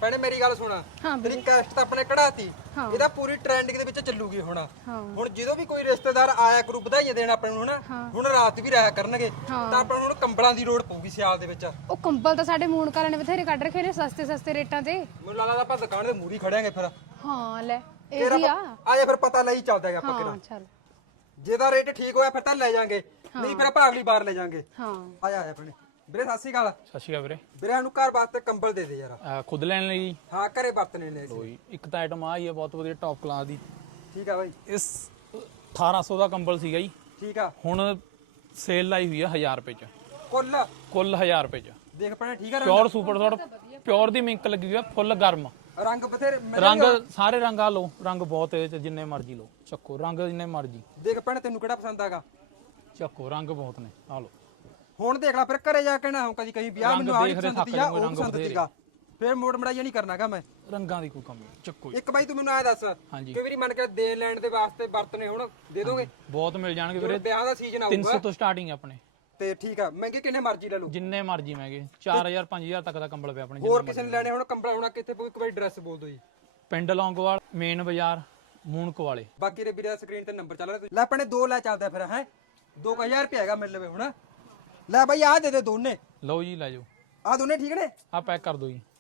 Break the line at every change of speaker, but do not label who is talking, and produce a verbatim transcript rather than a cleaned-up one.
ਭੈਣੇ ਮੇਰੀ ਗੱਲ ਸੁਣ ਤੇਰੀ ਕੈਸਟ ਤਾਂ ਆਪਣੇ ਕਢਾਤੀ ਇਹਦਾ ਪੂਰੀ ਟ੍ਰੈਂਡਿੰਗ ਦੇ ਵਿੱਚ ਚੱਲੂਗੀ ਹੁਣ ਹੁਣ ਜਦੋਂ ਵੀ ਕੋਈ ਰਿਸ਼ਤੇਦਾਰ ਆਇਆ ਕਰੂ ਵਧਾਈਆਂ ਦੇਣ ਆਪਾਂ ਨੂੰ ਹਨਾ ਹੁਣ ਰਾਤ ਵੀ ਰਹਿਆ ਕਰਨਗੇ ਤਾਂ ਆਪਾਂ ਨੂੰ ਕੰਬਲਾਂ ਦੀ ਲੋੜ ਪਊਗੀ ਸਿਆਲ ਦੇ ਵਿੱਚ।
ਉਹ ਕੰਬਲ ਤਾਂ ਸਾਡੇ ਮੂਣ ਕਾਰਾਂ ਨੇ ਬਥੇਰੇ ਕੱਢ ਰੱਖੇ ਨੇ ਸਸਤੇ ਸਸਤੇ ਰੇਟਾਂ ਤੇ।
ਮੈਨੂੰ ਲੱਗਦਾ ਆਪਾਂ ਦੁਕਾਨ ਦੇ ਮੂਹਰੇ ਖੜਿਆਂਗੇ ਫਿਰ।
ਹਾਂ ਲੈ ਇਹ ਵੀ ਆ
ਆ ਜਾ ਫਿਰ ਪਤਾ ਲਈ ਚੱਲਦਾ ਹੈਗਾ ਆਪਾਂ ਕਿਹੜਾ।
ਹਾਂ ਚੱਲ
ਜੇ ਦਾ ਰੇਟ ਠੀਕ ਹੋਇਆ ਫਿਰ ਤਾਂ ਲੈ ਜਾਾਂਗੇ ਨਹੀਂ ਫਿਰ ਆਪਾਂ ਅਗਲੀ ਵਾਰ ਲੈ ਜਾਾਂਗੇ।
ਹਾਂ
ਆ ਜਾ ਆ ਜਾ ਭੈਣੇ। ਵੀਰੇ ਸਤਿ ਸ਼੍ਰੀ ਅਕਾਲ।
ਸਤਿ ਸ਼੍ਰੀ ਅਕਾਲ ਵੀਰੇ।
ਵੀਰੇ ਸਾਨੂੰ ਘਰ ਵਾਸਤੇ ਕੰਬਲ ਦੇ ਦੇ ਯਾਰ।
ਅਹ ਖੁਦ ਲੈਣ ਲਈ?
ਹਾਂ ਘਰੇ ਵਰਤਣੇ ਨੇ।
ਲੋਈ ਇੱਕ ਤਾਂ ਆਈਟਮ ਆ ਹੀ ਹੈ ਬਹੁਤ ਵਧੀਆ ਟੌਪ ਕਲਾਸ ਦੀ।
ਠੀਕ ਆ ਬਾਈ।
ਇਸ ਅਠਾਰਾਂ ਸੌ ਦਾ ਕੰਬਲ ਸੀਗਾ ਜੀ।
ਠੀਕ ਆ।
ਹੁਣ ਸੇਲ ਲਾਈ ਹੋਈ ਆ ਹਜ਼ਾਰ ਰੁਪਏ ਚ।
ਕੁੱਲ
ਕੁੱਲ ਹਜ਼ਾਰ ਰੁਪਏ ਚ।
ਦੇਖ ਭੈਣੇ ਠੀਕ ਆ।
ਪਿਓਰ ਸੁਪਰ ਸੌਟ ਪਿਓਰ ਦੀ ਮਿੰਕ ਲੱਗੀ ਹੋਈ ਆ ਫੁੱਲ ਗਰਮ।
ਰੰਗ ਬਥੇਰੇ
ਰੰਗ ਸਾਰੇ ਰੰਗ ਆ ਲਓ ਰੰਗ ਬਹੁਤ ਇਹਦੇ ਚ ਜਿੰਨੇ ਮਰਜ਼ੀ ਲਓ ਚੱਕੋ ਰੰਗ ਜਿੰਨੇ ਮਰਜ਼ੀ।
ਦੇਖ ਭੈਣੇ ਤੈਨੂੰ ਕਿਹੜਾ ਪਸੰਦ ਆਗਾ?
ਚੱਕੋ ਰੰਗ ਬਹੁਤ ਨੇ ਆ ਲਓ।
ਹੁਣ ਦੇਖ ਲੈ ਫਿਰ ਘਰੇ ਜਾ ਕੇ ਨਾ ਹੁਣ ਕਦੀ ਕਹੀ ਵਿਆਹ ਮੈਨੂੰ ਆਹ ਪਸੰਦ ਸੀਗਾ ਉਹ ਪਸੰਦ ਸੀਗਾ ਫਿਰ ਮੋੜ ਮੜਾਈਆ ਨਹੀਂ ਕਰਨਾਗਾ ਮੈਂ।
ਰੰਗਾਂ ਦੀ ਕੋਈ ਕਮੀ ਚੱਕੋ।
ਇੱਕ ਬਾਈ ਤੂੰ ਮੈਨੂੰ ਆਇਆ ਦੱਸ ਕਿ ਵੀਰੀ ਮੰਨ ਕੇ ਦੇਣ ਲੈਣ ਦੇ ਵਾਸਤੇ ਵਰਤਨੇ ਹੁਣ ਦੇ ਦੋਗੇ?
ਬਹੁਤ ਮਿਲ ਜਾਣਗੇ ਵੀਰੇ।
ਵਿਆਹ ਦਾ ਸੀਜ਼ਨ
ਤਿੰਨ
ਆਊਗਾ
ਸੌ ਤੋਂ ਸਟਾਰਟਿੰਗ ਹੈ ਆਪਣੇ
ਤੇ ਠੀਕ ਆ। ਮਹਿੰਗੇ ਕਿੰਨੇ ਮਰਜ਼ੀ ਲੈ ਲਓ
ਜਿੰਨੇ ਮਰਜ਼ੀ ਮਹਿੰਗੇ ਚਾਰ ਹਜ਼ਾਰ ਪੰਜ ਹਜ਼ਾਰ ਤੱਕ ਦਾ ਕੰਬਲ ਪਿਆ ਆਪਣੇ।
ਹੋਰ ਕਿਸੇ ਨੇ ਲੈਣੇ ਹੁਣ ਕੰਬਲ ਹੋਣਾ ਕਿੱਥੇ ਪਊ ਇੱਕ ਵਾਰੀ ਐਡਰੈਸ ਬੋਲ ਦਿਓ ਜੀ।
ਪਿੰਡ ਲੌਂਗੋਵਾਲ ਮੇਨ ਬਾਜ਼ਾਰ ਮੂਨਕ ਵਾਲੇ।
ਬਾਕੀ ਰੇ ਵੀਰੇ ਸਕਰੀਨ ਤੇ ਨੰਬਰ ਚੱਲ ਰਿਹਾ ਲੈ ਆਪਣੇ ਦੋ ਲੈ ਚੱਲਦਾ ਫਿਰ ਹੈ ਦੋ ਹਜ਼ਾਰ ਰੁਪਏ ਹੈਗਾ ਮਿਲ ਲਵੇ ਹੁਣ। ਲੈ ਬਾਈ ਆ ਦੇ ਦੇ ਦੋਨੇ।
ਲਓ ਜੀ ਲੈ ਜਾਓ
ਆ ਦੋਨੇ ਠੀਕ ਨੇ।
ਆ ਪੈਕ ਕਰ ਦਿਓ ਜੀ।